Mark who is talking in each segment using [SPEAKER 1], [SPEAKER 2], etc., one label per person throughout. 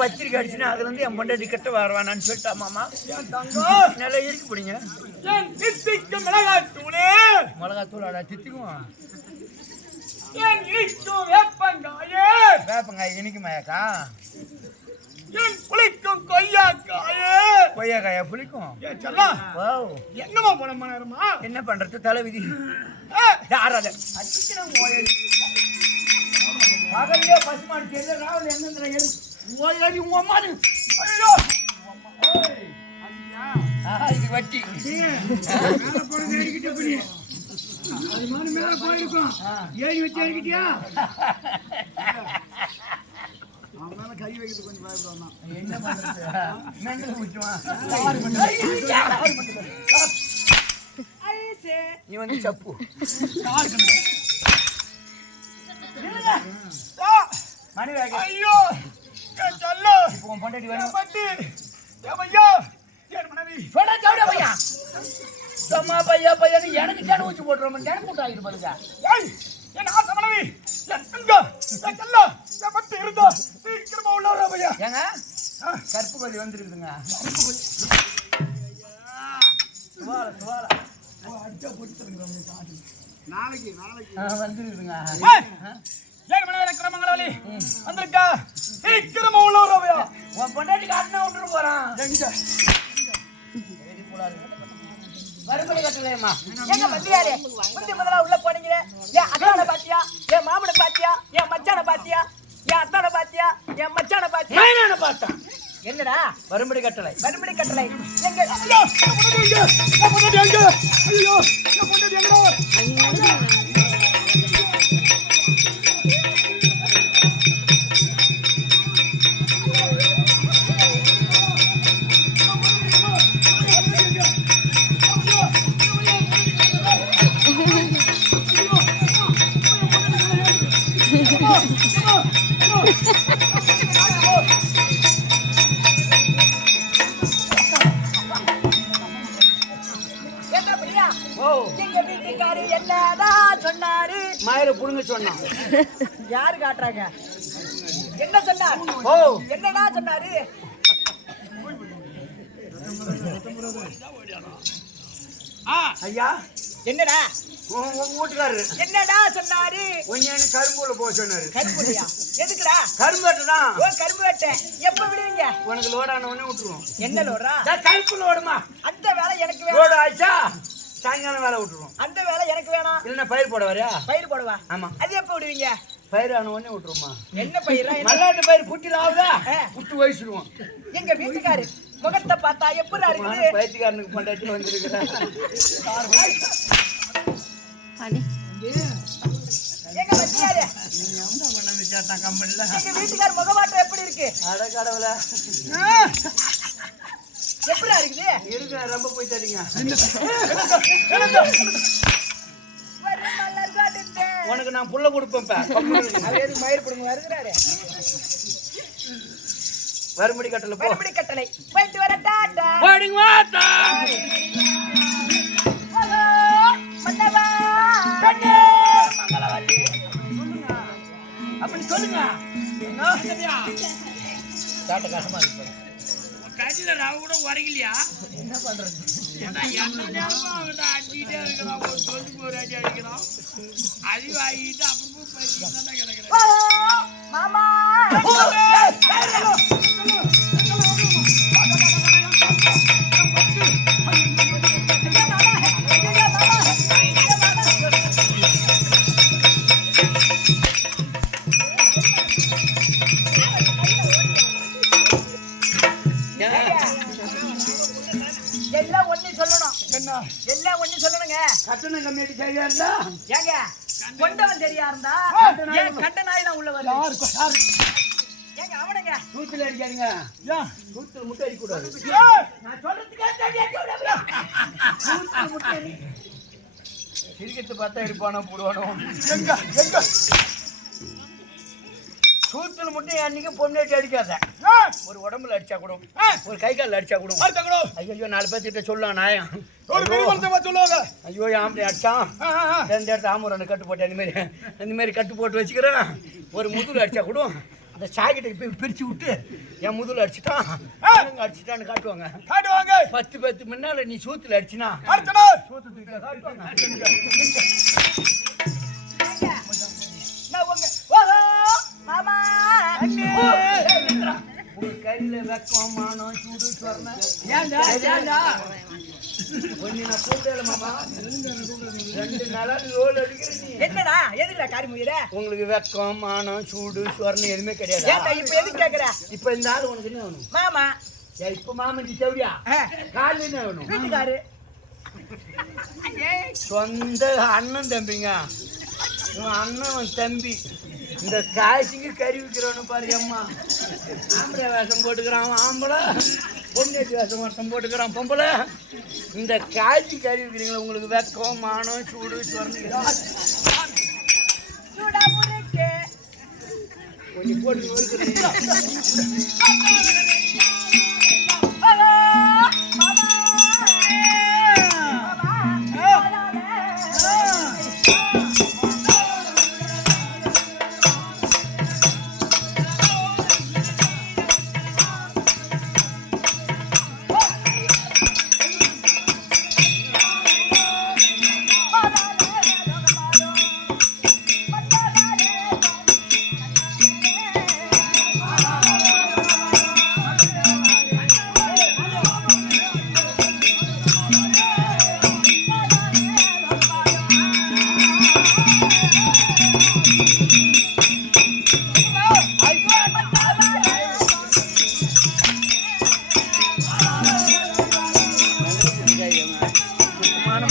[SPEAKER 1] பத்திரிக்கை அடிச்சுன்னா அதுல இருந்து என் பொண்டாட்டி கிட்ட வரவானான்னு சொல்லிட்டா மாமா. நல்லா இருக்கு பிடிங்க.
[SPEAKER 2] மிளகாத்தூளே.
[SPEAKER 1] அடா தித்திக்குவோம்
[SPEAKER 2] வேப்பங்காயே.
[SPEAKER 1] வேப்பங்காய் இனிக்கு மயக்கா?
[SPEAKER 2] என் குளிக்கும் கொய்யாக்காயே.
[SPEAKER 1] கொய்யாக்காயா புளிக்கும்?
[SPEAKER 2] என்னமா போன நேரமா?
[SPEAKER 1] என்ன பண்றது தலைவிதி பகல்லே பசுமான் தெரியல ராவல் எங்க ஓயடி உம்மானு
[SPEAKER 2] ஐயோ.
[SPEAKER 1] இது வட்டி.
[SPEAKER 2] அது மாதிரி மேல போயிருக்கும் ஏறி வச்சு ஏறிக்கிட்டியா அவன் மேல கை வைக்கிறது கொஞ்சம் பயப்படுவான்
[SPEAKER 1] என்ன பண்றது மெண்டல் முடிச்சுவான் நீ வந்து சப்பு மணி
[SPEAKER 2] ஐயோ. செல்லம்
[SPEAKER 1] இப்போ உன் பொண்டாட்டி வேணும்.
[SPEAKER 2] பட்டி. என் ஐயா என் மனைவி?
[SPEAKER 1] சொல்ல சவுட பையா. சும்மா பையா பையன் எனக்கு சேடு ஊச்சி கூட்டம் ஆகிட்டு பாருங்க.
[SPEAKER 2] ஏய் என் ஆசை மனைவி. என் தங்க என் பட்டி இருந்தா சீக்கிரமா உள்ள வர பையா.
[SPEAKER 1] ஏங்க? கோழி வந்துருக்குதுங்க. சுவால சுவால
[SPEAKER 2] நாளைக்கு நாளைக்கு.
[SPEAKER 1] வந்துருக்குதுங்க.
[SPEAKER 2] ஏன் மனைவி மங்களவலி வந்திருக்கா? சீக்கிரமா உள்ள வர பையா.
[SPEAKER 1] உன் பொண்டாட்டி காட்டினா விட்டுட்டு போறான்.
[SPEAKER 2] எங்க?
[SPEAKER 1] மறுபடி கட்டலையம்மா.
[SPEAKER 3] எங்க மத்தியாரே முந்தி முதல்ல உள்ள போனீங்களே? என் அத்தானை பாத்தியா? என் மாமனை பாத்தியா? என் மச்சானை பாத்தியா? என் அத்தானை பாத்தியா? என் மச்சானை பாத்தியா?
[SPEAKER 1] நான் பார்த்தேன்
[SPEAKER 3] என்னடா?
[SPEAKER 1] மறுபடி கட்டளை.
[SPEAKER 3] மறுபடி கட்டளை. எங்க?
[SPEAKER 2] ஐயோ எங்க? பொண்டாட்டி எங்க? ஐயோ.
[SPEAKER 1] மயிரை புடுங்க சொன்னான்
[SPEAKER 3] யாரு காட்டுறாங்க? என்ன சொன்னார்?
[SPEAKER 1] ஓ.
[SPEAKER 3] என்னடா சொன்னாரு?
[SPEAKER 1] ஐயா
[SPEAKER 3] என்னடா?
[SPEAKER 1] வீட்டுக்காரரு.
[SPEAKER 3] என்னடா சொன்னாரு?
[SPEAKER 1] ஒன்னு கரும்புல போக சொன்னாரு.
[SPEAKER 3] கரும்புடியா எதுக்குடா?
[SPEAKER 1] கரும்பு வெட்டுதான்
[SPEAKER 3] ஓ கரும்பு வெட்ட எப்ப விடுவீங்க?
[SPEAKER 1] உனக்கு லோடான உடனே விட்டுருவோம்.
[SPEAKER 3] என்ன லோடா
[SPEAKER 1] கருப்பு லோடுமா
[SPEAKER 3] அந்த வேலை எனக்கு வேணும்.
[SPEAKER 1] லோடு ஆயிடுச்சா? சாயங்காலம் வேலை விட்டுருவோம்.
[SPEAKER 3] அந்த வேலை எனக்கு வேணாம்.
[SPEAKER 1] இல்லைன்னா பயிர் போட வரையா?
[SPEAKER 3] பயிர் போடுவா?
[SPEAKER 1] ஆமா.
[SPEAKER 3] அது எப்ப விடுவீங்க?
[SPEAKER 1] பயிர் ஆன உடனே விட்டுருமா
[SPEAKER 3] என்ன பயிரா?
[SPEAKER 1] மல்லாட்டு பயிர் ஆகுதா? வயசுடுவோம்
[SPEAKER 3] எங்க வீட்டுக்காரு முகத்தை பார்த்தா எப்படி இருக்குது?
[SPEAKER 1] பயிற்சிக்காரனுக்கு பொண்டாட்டி வந்திருக்கிறேன் கம்பெனில
[SPEAKER 3] எங்க வீட்டுக்காரு முகமாட்டம் எப்படி இருக்கு?
[SPEAKER 1] அட கடவுள.
[SPEAKER 3] எப்படிடா இருக்குது?
[SPEAKER 1] இருக்க ரொம்ப போய் தரீங்க. உனக்கு நான் புள்ள கொடுப்பேன்
[SPEAKER 3] மயிர் பிடுங்க வருகிறாரு.
[SPEAKER 1] வறுமடி கட்டல போ.
[SPEAKER 3] மறுபடி கட்டளை போயிட்டு வர மன்னவா
[SPEAKER 1] கண்ணே. மங்களவல்லி. அப்படி சொல்லுங்க சாட்ட கஷ்டமா இருக்கு
[SPEAKER 4] கடையில ரவ கூட உரைக்கலையா
[SPEAKER 1] என்ன பண்றது
[SPEAKER 4] ஏன்னா
[SPEAKER 3] கொண்டவன் சரியா இருந்தா ஏன் கண்ட நாய் தான் உள்ள வருது?
[SPEAKER 2] யார் கொ- யார்
[SPEAKER 3] ஏங்க அவனுங்க?
[SPEAKER 1] தூத்துல அடிக்காதீங்க
[SPEAKER 2] ஏன்
[SPEAKER 1] தூத்துல முட்டை அடிக்கூடாது
[SPEAKER 2] ஏய்,
[SPEAKER 3] நான் சொல்றதுக்கே தெரியாது
[SPEAKER 1] சிரிக்கத்து பார்த்தா இருப்பானோ போடுவானோ?
[SPEAKER 2] எங்க எங்க?
[SPEAKER 1] சூத்துல முட்டை அன்னைக்கு பொண்ணேட்டி அடிக்காத? ஒரு உடம்புல அடிச்சா கூட. ஒரு கை காலில் அடிச்சா கூட. ஐயோ நாலு பேர்த்திட்ட சொல்லலாம் நாயம்
[SPEAKER 2] சொல்லுவாங்க.
[SPEAKER 1] ஐயோ ஆம்பளை அடிச்சான். ரெண்டு இடத்து ஆமூரனை கட்டு போட்டு அந்த மாதிரி அந்த மாதிரி கட்டு போட்டு வச்சுக்கிறேன். ஒரு முதுகுல அடிச்சா கூட அந்த சாக்கெட்டை போய் பிரிச்சு விட்டு என் முதுகுல அடிச்சிட்டான் அடிச்சிட்டான்னு காட்டுவாங்க.
[SPEAKER 2] காட்டுவாங்க.
[SPEAKER 1] பத்து பத்து முன்னால நீ சூத்துல அடிச்சினா சூத்து காட்டுவாங்க. கையில வெக்கம் மானம் சூடு சொரணை நான் கூப்பிடல மாமா ரெண்டு நாளா நீ
[SPEAKER 3] என்னடா? எதுக்குடா காரி முடியல
[SPEAKER 1] உங்களுக்கு வெக்கம் மானம் சூடு சொரணை எதுவுமே கிடையாது?
[SPEAKER 3] இப்ப எதுக்கு கேக்குற?
[SPEAKER 1] இப்ப இந்த ஆள் உனக்கு என்ன வேணும்?
[SPEAKER 3] மாமா.
[SPEAKER 1] ஏய், இப்ப மாமன் செவியா?
[SPEAKER 3] ஆ,
[SPEAKER 1] கால் என்ன வேணும்?
[SPEAKER 3] வீட்டுக்காரு.
[SPEAKER 1] சொந்த அண்ணன் தம்பிங்க. இவன் அண்ணன் தம்பி. இந்த காசிக்கு கறி விற்கிறவனு பாரு அம்மா. ஆம்பளை வேஷம் போட்டுக்கிறான் ஆம்பளை. பொண்ணேட்டி வேஷம் ஒருத்தன் போட்டுக்கிறான் பொம்பளை. இந்த காய்ச்சி கறி விற்கிறீங்களா உங்களுக்கு வெக்கம் மானம் சூடு சொரணை. கொஞ்சம் போட்டு
[SPEAKER 2] కుమారం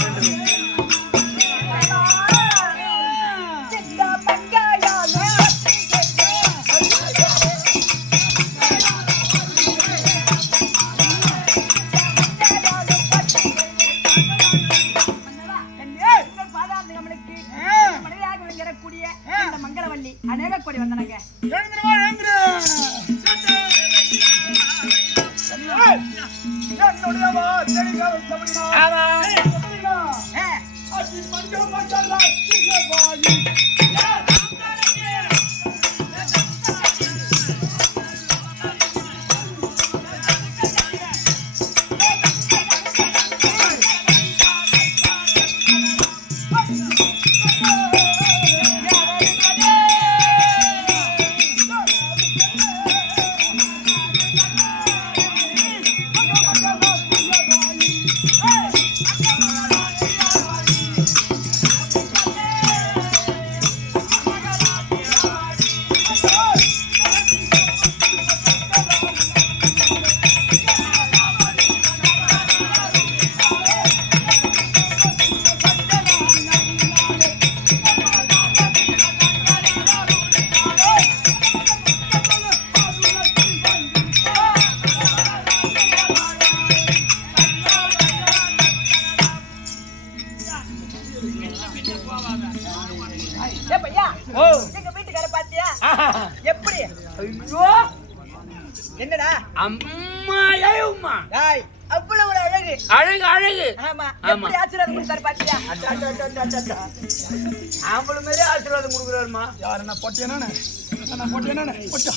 [SPEAKER 2] நான் பொட்டியானே நான் பொட்டா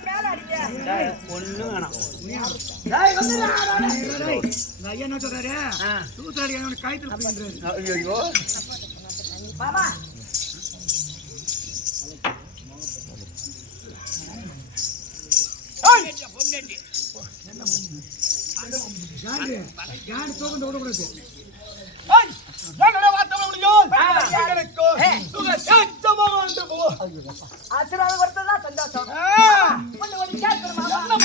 [SPEAKER 3] மேல அடிக்க
[SPEAKER 1] ஒண்ணு வேணாம்.
[SPEAKER 2] என்ன சொல்றாரு. தூத்தாடி காய்ச்சல்
[SPEAKER 1] ஐயோ
[SPEAKER 2] சாட்சமாக வந்து போ
[SPEAKER 3] ஆசீர்வாதம் கொடுத்ததுதான் சந்தோஷம். ஒண்ணு ஒண்ணு கேட்கணும் மாமா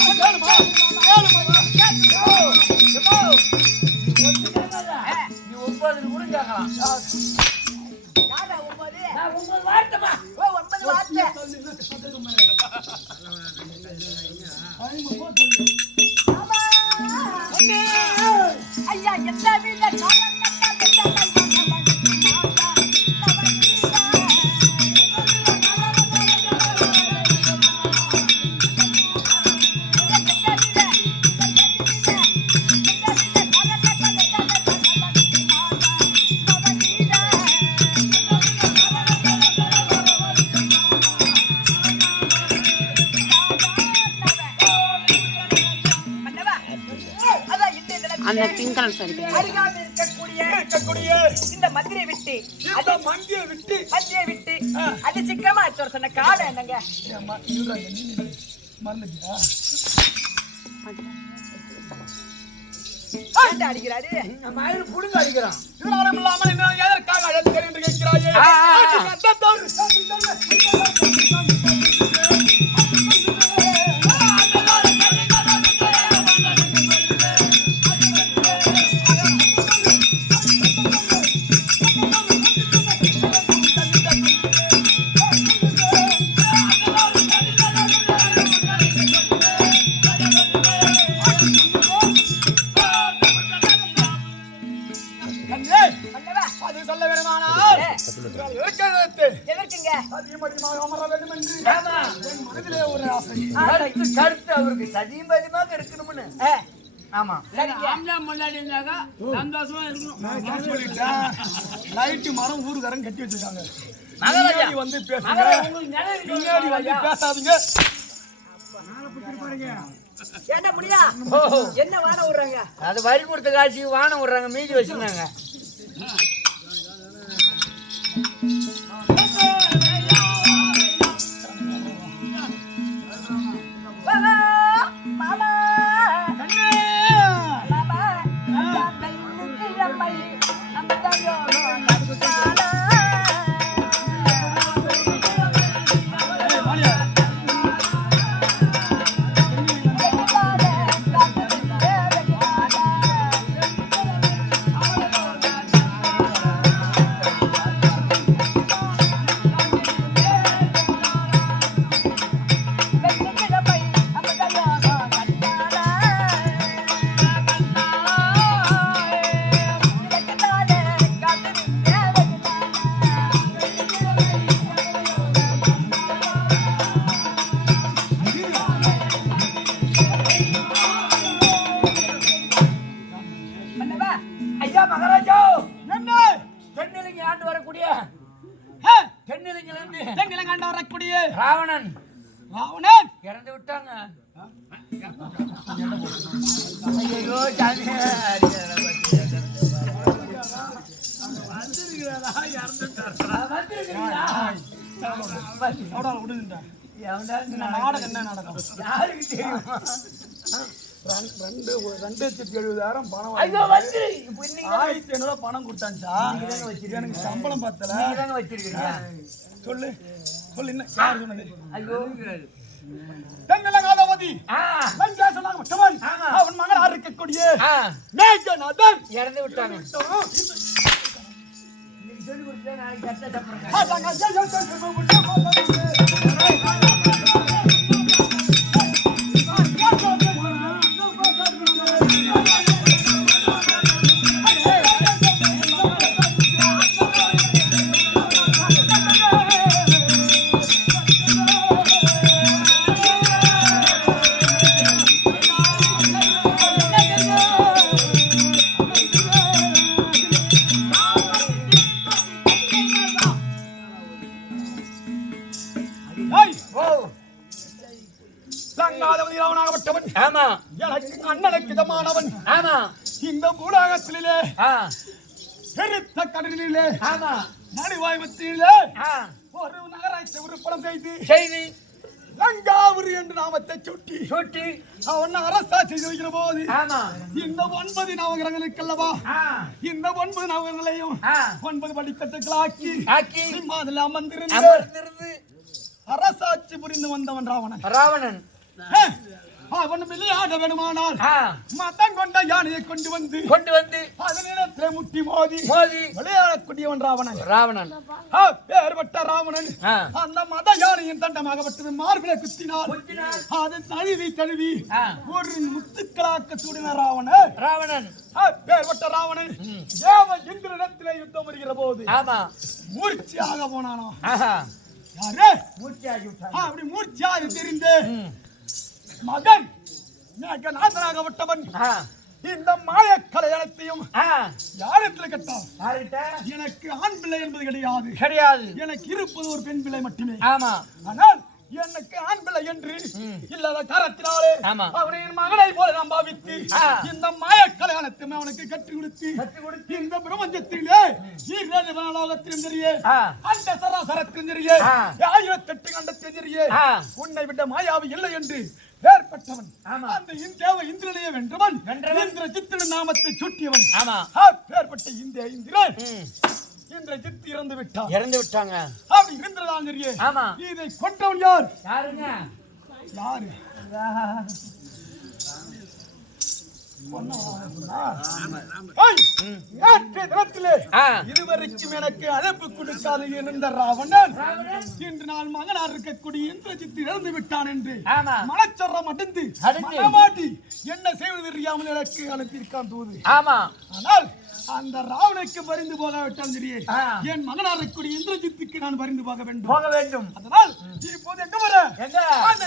[SPEAKER 1] நீ ஒன்பது கூட கேட்கலாம்
[SPEAKER 3] யாரா ஒன்பது
[SPEAKER 1] நான் ஒன்பது வார்த்தைமா
[SPEAKER 3] ஓ ஒன்பது வார்த்தை
[SPEAKER 2] என்ன?
[SPEAKER 3] ஏன்டா அடிக்கிறாரு
[SPEAKER 1] மயிறு புடுங்க அடிக்கிறான்
[SPEAKER 2] இதனாலும் இல்லாமல் எதற்காக என்று கேட்கிறாயே
[SPEAKER 4] முன்னாடி இருந்தாக்கா சந்தோஷமா இருக்கணும்.
[SPEAKER 2] நான் என்ன சொல்லிட்டேன்? நைட்டு மரம் ஊருக்காரன் கட்டி வச்சிருக்காங்க.
[SPEAKER 1] மகாராஜா.
[SPEAKER 2] பின்னாடி வந்து பேசுங்க. பின்னாடி வந்து? பேசாதீங்க.
[SPEAKER 3] என்ன முடியா?
[SPEAKER 1] ஓஹோ.
[SPEAKER 3] என்ன வான விடுறாங்க
[SPEAKER 1] அது வரி கொடுத்த காட்சி வானம் விடுறாங்க மீதி வச்சிருந்தாங்க. இருந்து
[SPEAKER 2] தென்னிலங்காண்ட வரக்கூடிய
[SPEAKER 1] ராவணன்.
[SPEAKER 2] ராவணன்!
[SPEAKER 1] இறந்து விட்டாங்க. ஐயோ வந்திருக்கிறீங்களா?
[SPEAKER 2] இந்த நாடகம் என்ன நாடகம்?
[SPEAKER 1] யாருக்கு தெரியுமா?
[SPEAKER 2] ரெண்டு- ரெண்டு லட்சத்தி எழுபதாயிரம் பணம் ஆயிரத்தி ஐநூறு பணம் கொடுத்தாச்சா எனக்கு சம்பளம் பத்தல சொல்லு சொல்லு என்ன யார் சொன்னது தென்னிலங்காதபதி. அவன் மகனாக இருக்கக்கூடிய
[SPEAKER 1] இறந்து விட்டாங்க நாளைக்கு
[SPEAKER 2] நவகிரகங்களுக்கல்லவா இந்த ஒன்பது நவகிரகங்களையும் ஒன்பது படிக்கட்டுகளாக்கி
[SPEAKER 1] ஆக்கி
[SPEAKER 2] சிம்மாதில் அமர்ந்திருந்து அரசாட்சி புரிந்து வந்தவன் ராவணன்.
[SPEAKER 1] ராவணன்.
[SPEAKER 2] அவன் விளையாட வேணுமானால் மதம் கொண்ட யானையை கொண்டு வந்து
[SPEAKER 1] கொண்டு வந்து
[SPEAKER 2] அதனிடத்திலே முட்டி மோதி
[SPEAKER 1] மோதி
[SPEAKER 2] விளையாடக்கூடியவன் ராவணன்.
[SPEAKER 1] ராவணன்.
[SPEAKER 2] பேர்பட்ட ராவணன். அந்த மத யானையின் தண்டமாகப்பட்டது மார்பிலை குத்தினார். அது தழுவி தழுவி. ஒரு முத்துக்களாக்க சூடின ராவணன்.
[SPEAKER 1] ராவணன்.
[SPEAKER 2] பேர்பட்ட ராவணன். தேவ இந்திரனிடத்திலே யுத்தம் வருகிற போது
[SPEAKER 1] ஆமா.
[SPEAKER 2] மூர்ச்சியாக போனானோ யாரு?
[SPEAKER 1] மூர்ச்சியாகி
[SPEAKER 2] அப்படி மூர்ச்சியாக தெரிந்து. மகன் நாகனாகப்பட்டவன்
[SPEAKER 1] ஆ
[SPEAKER 2] இந்த மாயக்கலை அனைத்தையும் யாரிடத்துல
[SPEAKER 1] யார்கிட்ட
[SPEAKER 2] எனக்கு ஆண் பிள்ளை என்பது கிடையாது
[SPEAKER 1] கிடையாது
[SPEAKER 2] எனக்கு இருப்பது ஒரு பெண் பிள்ளை மட்டுமே
[SPEAKER 1] ஆமா
[SPEAKER 2] ஆனால் எனக்கு ஆண் பிள்ளை என்று இல்லாத காரணத்தினாலே. அவனை என் மகனை போல நான் பாவித்து. இந்த மாய கல்யாணத்தை அவனுக்கு கற்றுக் கொடுத்து. இந்த பிரபஞ்சத்திலே ஈரலோகத்திலும் தெரிய. அந்த சராசரத்திலும் தெரிய. ஆயிரத்தெட்டு கண்டத்திலும் தெரிய. உன்னை விட்ட மாயாவி இல்லை என்று ஏற்பட்டவன்
[SPEAKER 1] ஆமா.
[SPEAKER 2] அந்த இந்தியாவ இந்திரனையே வென்றவன். இந்திர சித்திர நாமத்தை சுட்டியவன்
[SPEAKER 1] ஆமா.
[SPEAKER 2] ஏற்பட்ட இந்திய இந்திரன்
[SPEAKER 1] ம்.
[SPEAKER 2] இந்திர சித்து இறந்து விட்டான்
[SPEAKER 1] இறந்து விட்டாங்க
[SPEAKER 2] அப்படி இருந்ததான் தெரிய
[SPEAKER 1] ஆமா.
[SPEAKER 2] இதை கொன்றவன் யார்
[SPEAKER 1] யாருங்க
[SPEAKER 2] யாரு இதுவரைக்கும் எனக்கு அழைப்பு கொடுக்காது இருந்த ராவணன்? இன்று நான் மகனார் இருக்கக்கூடிய இந்திரஜித்து இறந்து விட்டான் என்று. மனச்சரம் அடைந்து. மனமாட்டி என்ன செய்வது தெரியாமல் எனக்கு அனுப்பியிருக்கான் தூது.
[SPEAKER 1] ஆமா.
[SPEAKER 2] ஆனால் அந்த ராவனுக்கு பரிந்து போகாவிட்டால் சரியே. என் மகனார் இருக்கக்கூடிய இந்திரஜித்துக்கு நான் பரிந்து போக வேண்டும்.
[SPEAKER 1] போக வேண்டும்.
[SPEAKER 2] அதனால் இப்போது எங்க வர? அந்த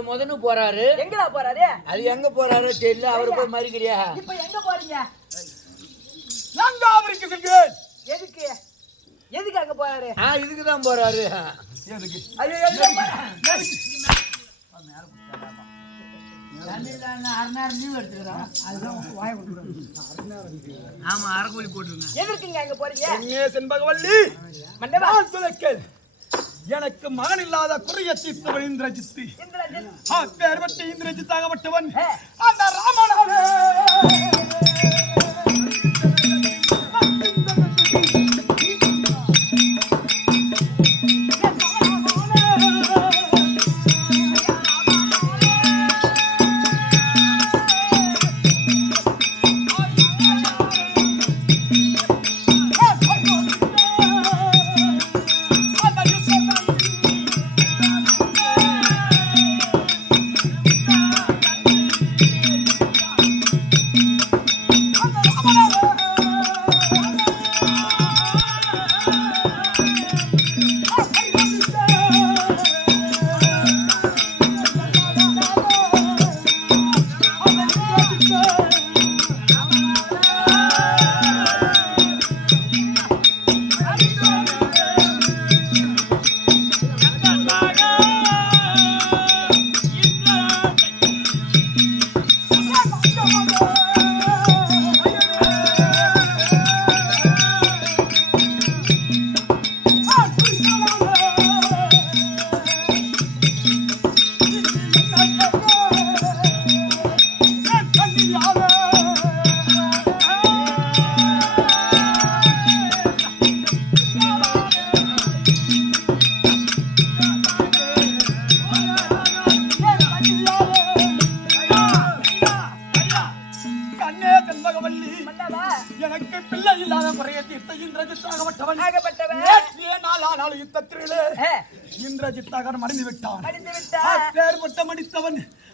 [SPEAKER 1] முத முதன்னு போறாரு.
[SPEAKER 3] எங்கடா போறாரு?
[SPEAKER 1] அது எங்க போறாரோ தெரியல. அவரு போய் மறிக்கிறியா?
[SPEAKER 3] இப்ப எங்க போறீங்க?
[SPEAKER 2] எங்க அவருக்கு
[SPEAKER 3] எதுக்கு? எதுக்கு அங்க போறாரு?
[SPEAKER 1] ஆ இதுக்கு தான் போறாரு.
[SPEAKER 2] எதுக்கு?
[SPEAKER 3] ஐயோ?
[SPEAKER 1] ஆமா அரைக்கோழி போட்டுருங்க.
[SPEAKER 3] எதற்குங்க அங்க போறீங்க?
[SPEAKER 2] எங்கே செண்பகவல்லி
[SPEAKER 3] மண்டபா.
[SPEAKER 2] நான் துளைக்கேன் எனக்கு மகன் இல்லாத குறைய தீர்த்தவன் இந்திரஜித்து.
[SPEAKER 3] இந்திரஜித்.
[SPEAKER 2] அப்பேற்பட்ட இந்திரஜித்தாகப்பட்டவன்
[SPEAKER 3] ஏ.
[SPEAKER 2] அந்த ராமனாவே.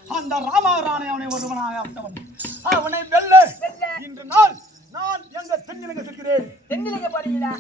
[SPEAKER 2] அந்த ராமாராணை அவனை ஒருவனாக ஆட்டவன் அவனை வெல்ல.
[SPEAKER 3] வெல்ல.
[SPEAKER 2] இன்று நாள் நான் எங்க தென்னிலங்க செல்கிறேன்.
[SPEAKER 3] தென்னிலங்க போறீங்களா?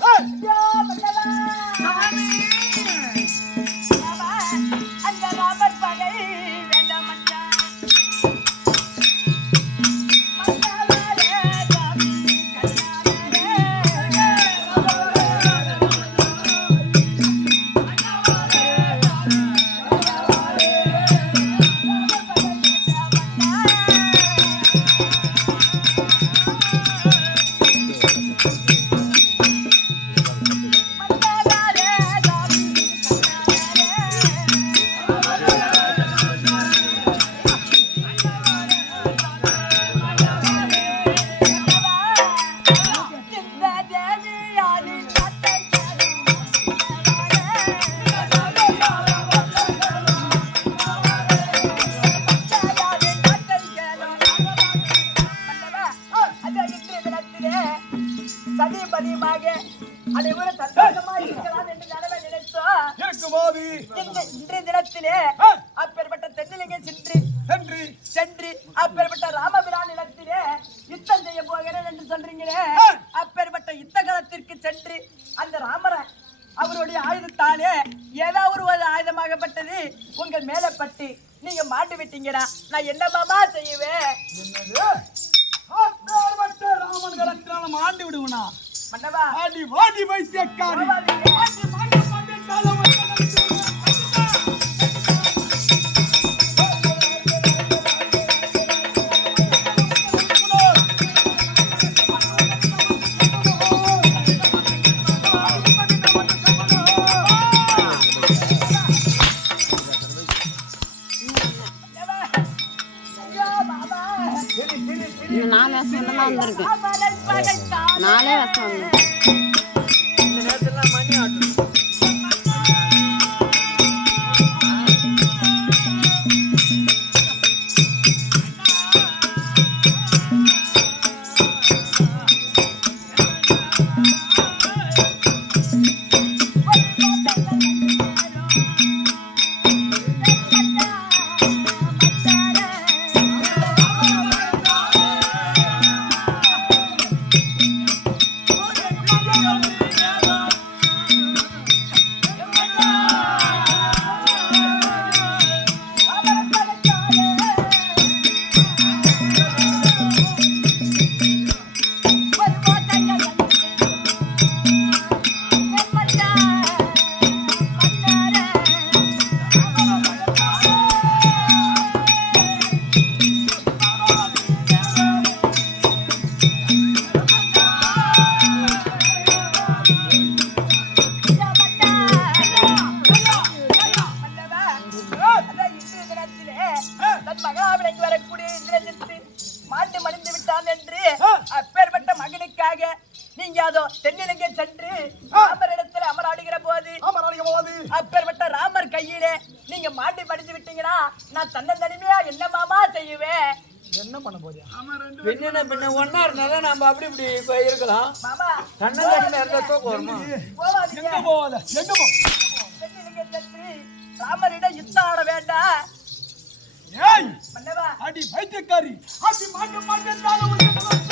[SPEAKER 2] அடி வைத்தியக்காரி அடி
[SPEAKER 1] மாட்ட மாட்டேன்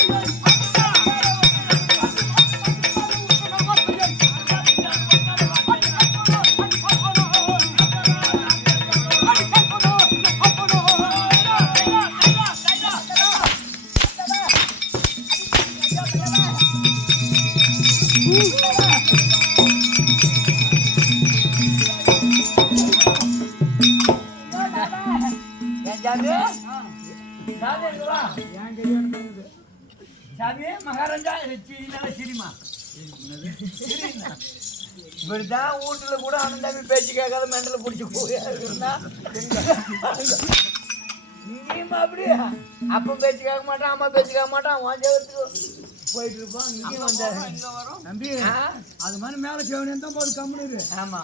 [SPEAKER 1] போயிட்டு இருப்பான் இங்கேயும் வந்தாரு
[SPEAKER 2] தம்பி
[SPEAKER 1] ஆ?
[SPEAKER 2] அது மாதிரி மேல சேவனே தான் போது கம்முனு
[SPEAKER 1] ஆமா.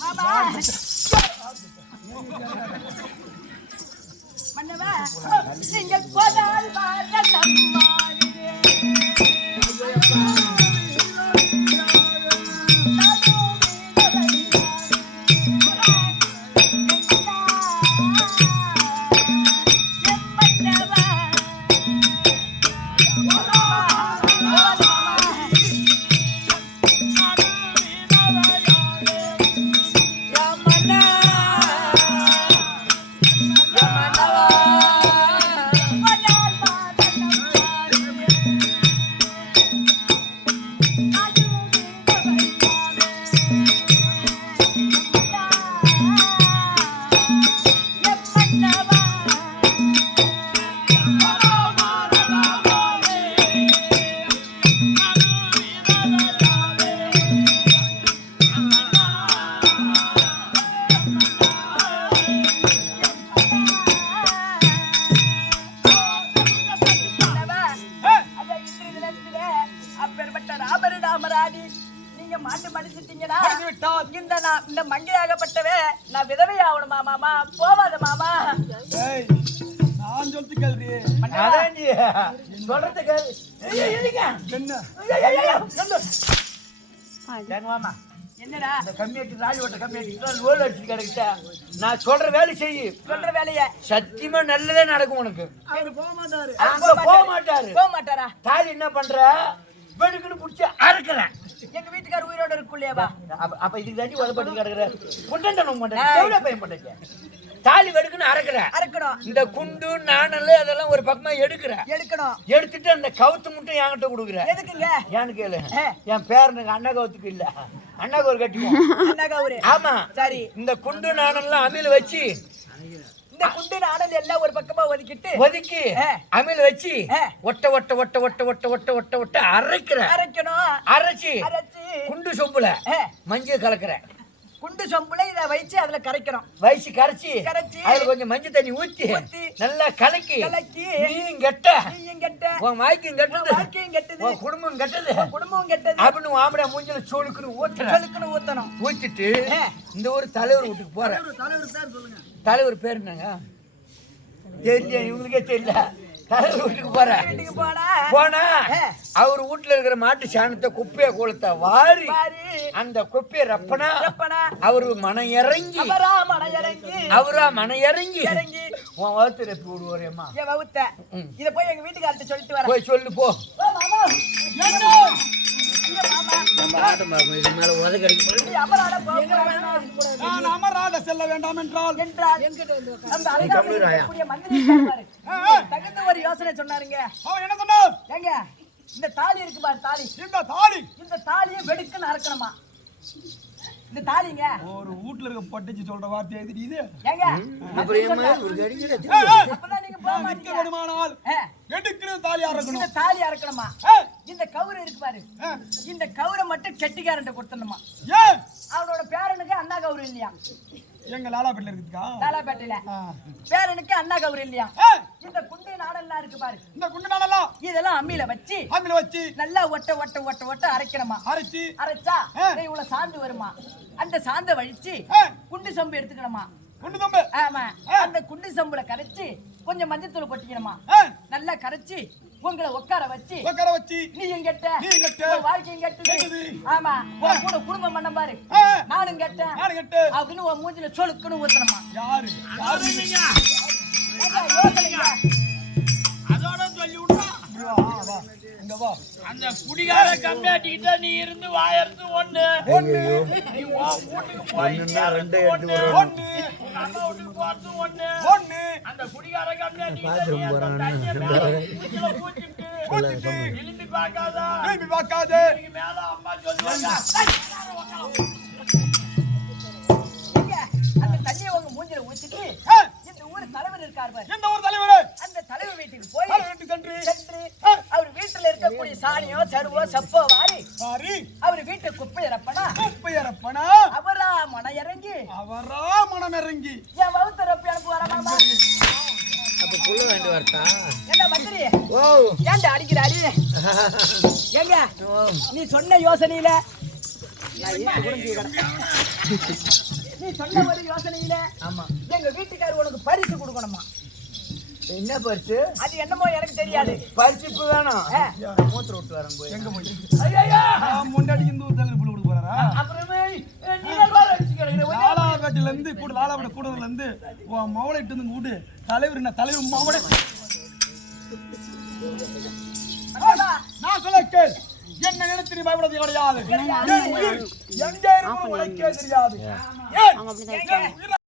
[SPEAKER 3] மாமா மன்னவா நீங்க போதால் நம்மாடுதே
[SPEAKER 1] ராஜி ஓட்ட கம்மியாட்டி லோல் அடிச்சு கிடக்கிட்ட நான் சொல்ற வேலை செய்யு
[SPEAKER 3] சொல்ற வேலைய.
[SPEAKER 1] சத்தியமா நல்லதே நடக்கும் உனக்கு.
[SPEAKER 2] அவரு போக மாட்டாரு.
[SPEAKER 1] அங்க போக மாட்டாரு.
[SPEAKER 3] போக மாட்டாரா?
[SPEAKER 1] தாலி என்ன பண்ற? வெடுக்குன்னு புடிச்சு அறுக்கிறேன்
[SPEAKER 3] எங்க வீட்டுக்கார உயிரோட இருக்குள்ளேவா
[SPEAKER 1] அப்ப அப்ப இதுக்கு தாண்டி உதப்பட்டு கிடக்குற. பையன் பண்ணேன் தாலி வெடுக்குன்னு அறக்குற.
[SPEAKER 3] அறுக்கணும்.
[SPEAKER 1] இந்த குண்டு நாணல் அதெல்லாம் ஒரு பக்கமா எடுக்கிற.
[SPEAKER 3] எடுக்கணும்.
[SPEAKER 1] எடுத்துட்டு அந்த கவுத்து மட்டும் என்கிட்ட கொடுக்குற.
[SPEAKER 3] எதுக்குங்க?
[SPEAKER 1] ஏன்னு கேளு. என் பேரனுக்கு அண்ணா கவுத்துக்கு இல்ல. அண்ணா கவுர் கட்டிக்குவோம் ஆமா.
[SPEAKER 3] சரி.
[SPEAKER 1] இந்த குண்டு நாணல்லாம் அமில் வச்சு
[SPEAKER 3] இந்த குண்டு நாடல் எல்லாம் ஒரு பக்கமா ஒதுக்கிட்டு
[SPEAKER 1] ஒதுக்கி. அமில் வச்சு. ஒட்ட ஒட்ட ஒட்ட ஒட்ட ஒட்ட ஒட்ட ஒட்ட ஒட்ட அரைக்கிற.
[SPEAKER 3] அரைக்கணும்.
[SPEAKER 1] அரைச்சி
[SPEAKER 3] அரைச்சு.
[SPEAKER 1] குண்டு சொம்புல. மஞ்சள் கலக்குற.
[SPEAKER 3] குண்டு சொம்புல இத வச்சு அதுல கரைக்கணும்
[SPEAKER 1] வயசு கரைச்சி
[SPEAKER 3] கரைச்சி.
[SPEAKER 1] அதுல கொஞ்சம் மஞ்சள் தண்ணி ஊத்தி. நல்லா கலக்கி
[SPEAKER 3] கலக்கி.
[SPEAKER 1] நீயும் கெட்ட.
[SPEAKER 3] நீயும் கெட்ட.
[SPEAKER 1] உன் வாய்க்கும் கெட்டது.
[SPEAKER 3] வாழ்க்கையும் கெட்டது.
[SPEAKER 1] உன் குடும்பம் கெட்டது.
[SPEAKER 3] குடும்பம் கெட்டது.
[SPEAKER 1] அப்படின்னு உன் ஆம்பளை மூஞ்சில சோழுக்குன்னு ஊத்துற
[SPEAKER 3] சொல்லுக்குன்னு ஊத்தணும்.
[SPEAKER 1] ஊத்திட்டு. இந்த ஒரு தலைவர் வீட்டுக்கு போற தலைவர் பேர் என்னங்க? தெரியல இவங்களுக்கே தெரியல. தலைவர் வீட்டுக்கு போற.
[SPEAKER 3] வீட்டுக்கு போனா.
[SPEAKER 1] அவர் வீட்டுல இருக்கிற மாட்டு சாணத்தை குப்பைய குளத்த வாரி அந்த குப்பைய ரப்பனா. அவரு மனம் இறங்கி
[SPEAKER 3] அவரா மனம் இறங்கி.
[SPEAKER 1] அவரா மனம் இறங்கி
[SPEAKER 3] இறங்கி.
[SPEAKER 1] உன் வகுத்து ரெப்பி விடுவாரேம்மா.
[SPEAKER 3] வகுத்த. இத போய் எங்க வீட்டுக்கார்ட்ட சொல்லிட்டு வரேன்.
[SPEAKER 1] போய் சொல்லு போ. நம்ம இது மேல கிடைக்கும்
[SPEAKER 2] நான் செல்ல வேண்டாம் என்றால்
[SPEAKER 3] அந்த தகுந்த ஒரு யோசனை சொன்னாருங்க
[SPEAKER 2] அவன் என்ன சொன்னார்
[SPEAKER 3] ஏங்க இந்த தாலி இருக்கு பாரு தாலி
[SPEAKER 2] இந்த தாலி
[SPEAKER 3] இந்த தாலியை வெடுக்குன்னு அறக்கணுமா இந்த தாலிங்க.
[SPEAKER 2] ஒரு வீட்டுல இருக்க பட்டுச்சு சொல்ற வார்த்தை எழுதி இது.
[SPEAKER 3] ஏங்க
[SPEAKER 1] அப்புறம் ஏம்மா ஒரு
[SPEAKER 3] அப்பதான் நீங்க போக மாட்டீங்க.
[SPEAKER 2] எடுக்கிற தாலி
[SPEAKER 3] இந்த
[SPEAKER 2] அறக்கணும்
[SPEAKER 3] தாலி அறுக்கணுமா? இந்த கவுரு இருக்கு பாரு. இந்த கவுரை மட்டும் கெட்டிக்காரன்ட்ட கொடுத்துடணுமா?
[SPEAKER 2] ஏன்
[SPEAKER 3] அவனோட பேரனுக்கு அண்ணா கவுரு இல்லையா?
[SPEAKER 2] எங்க லாலாப்பேட்டில் இருக்குதுக்கா
[SPEAKER 3] லாலாப்பேட்டையில
[SPEAKER 2] ஆ.
[SPEAKER 3] பேரனுக்கு அண்ணா கவுரு இல்லையா? இந்த குண்டை நாடெல்லாம் இருக்கு பாரு.
[SPEAKER 2] இந்த குண்டு நாளெல்லாம்
[SPEAKER 3] இதெல்லாம் அம்மியில வச்சு
[SPEAKER 2] ஆமில வச்சு.
[SPEAKER 3] நல்லா ஒட்ட ஒட்ட ஒட்ட ஒட்ட அரைக்கணுமா?
[SPEAKER 2] அரைச்சி.
[SPEAKER 3] அரைச்சா இவ்வளவு சாந்து வருமா? அந்த சாந்த வழிச்சு. குண்டு சம்பு எடுத்துக்கணுமா?
[SPEAKER 2] குண்டு தம்பு
[SPEAKER 3] ஆமா. அந்த குண்டு சம்புல கரைச்சு கொஞ்சம் மஞ்சத்தூள் கொட்டிக்கணுமா? நல்லா கரைச்சு உங்களை உட்கார வச்சு
[SPEAKER 2] உட்கார வச்சு
[SPEAKER 3] நீ எங்கட்ட
[SPEAKER 2] நீ எங்கிட்ட.
[SPEAKER 3] வாழ்க்கையும் கெட்டது
[SPEAKER 2] கெட்டது.
[SPEAKER 3] ஆமா உன் கூட குடும்பம் பண்ண பாரு. நானும் கெட்டேன்.
[SPEAKER 2] கட்டு
[SPEAKER 3] அப்படின்னு உன் மூஞ்சில சொலுக்குன்னு ஊத்தணுமா
[SPEAKER 2] யாரு? யாரு?
[SPEAKER 4] நீங்க?
[SPEAKER 3] யோசனைங்க
[SPEAKER 2] இங்க வா
[SPEAKER 4] அந்த குடிகார கம்மியாட்டிக்கிட்ட நீ இருந்து வாயறது ஒண்ணு.
[SPEAKER 2] ஒண்ணு.
[SPEAKER 4] நீ உன் வீட்டுக்கு போய் சேர்றது ஒண்ணு.
[SPEAKER 2] ஒண்ணு.
[SPEAKER 4] உங்க அம்மா வீட்டுக்கு போறது ஒண்ணு.
[SPEAKER 2] ஒண்ணு.
[SPEAKER 4] அந்த குடிகார கம்மியாட்டிக்கிட்ட நீ அந்த தண்ணிய மேல மூஞ்சில ஊத்திட்டு
[SPEAKER 2] ஊத்திட்டு
[SPEAKER 4] திரும்பி பார்க்காத.
[SPEAKER 2] திரும்பி பார்க்காதே.
[SPEAKER 4] இதுக்கு மேல அம்மா சொல்லுவாங்க.
[SPEAKER 3] ஏங்க, அந்த தண்ணியை உங்க மூஞ்சில ஊத்திட்டு
[SPEAKER 2] ஆ,
[SPEAKER 3] இந்த ஊர் தலைவர் இருக்கார் பாரு.
[SPEAKER 2] எந்த ஒரு தலைவரே?
[SPEAKER 3] அந்த தலைவர் வீட்டுக்கு போய்
[SPEAKER 2] சென்று.
[SPEAKER 3] அவர் வீட்டுல இருக்கக்கூடிய சாணியோ சருவோ சப்போ வாரி
[SPEAKER 2] சாரி
[SPEAKER 3] அவர் வீட்டு குப்பை இறப்பனா
[SPEAKER 2] குப்பையரப்பனா?
[SPEAKER 3] அவரா மன இறங்கி
[SPEAKER 2] அவரா மனம் இறங்கி
[SPEAKER 3] என் வகுத்த ரொப்பி அனுப்புவாரா மாமா?
[SPEAKER 1] அப்ப புள்ள வேண்டி வரட்டா?
[SPEAKER 3] என்ன மந்திரி?
[SPEAKER 1] ஓ.
[SPEAKER 3] ஏன்டா அடிக்கிற அடி ஏங்க நீ சொன்ன யோசனையில நீ சொன்ன ஒரு யோசனையில
[SPEAKER 1] ஆமா.
[SPEAKER 3] எங்க வீட்டுக்காரர் உனக்கு பரிசு கொடுக்கணுமா?
[SPEAKER 1] என்ன பரிசு
[SPEAKER 3] அது என்னமோ எனக்கு தெரியாது.
[SPEAKER 1] பரிசு இப்ப வேணும். மூத்திர விட்டு வரேன் போய்.
[SPEAKER 2] எங்க போய்?
[SPEAKER 3] ஐயா
[SPEAKER 2] நான் முன்னாடிக்கு இந்த தலைவர் புள்ள கொடுக்க போறாரா?
[SPEAKER 3] அப்புறமே
[SPEAKER 2] லாலாபேட்டில இருந்து கூட லாலாபேட்ட கூடதுல இருந்து உன் மவளை இட்டு வந்து கூடு தலைவர் என்ன? தலைவர் மவளை. நான் சொல்ல கேள். என்ன நினைத்து நீ பயப்படுறது கிடையாது என் உயிர். எங்கே இருக்கும் உனக்கே தெரியாது.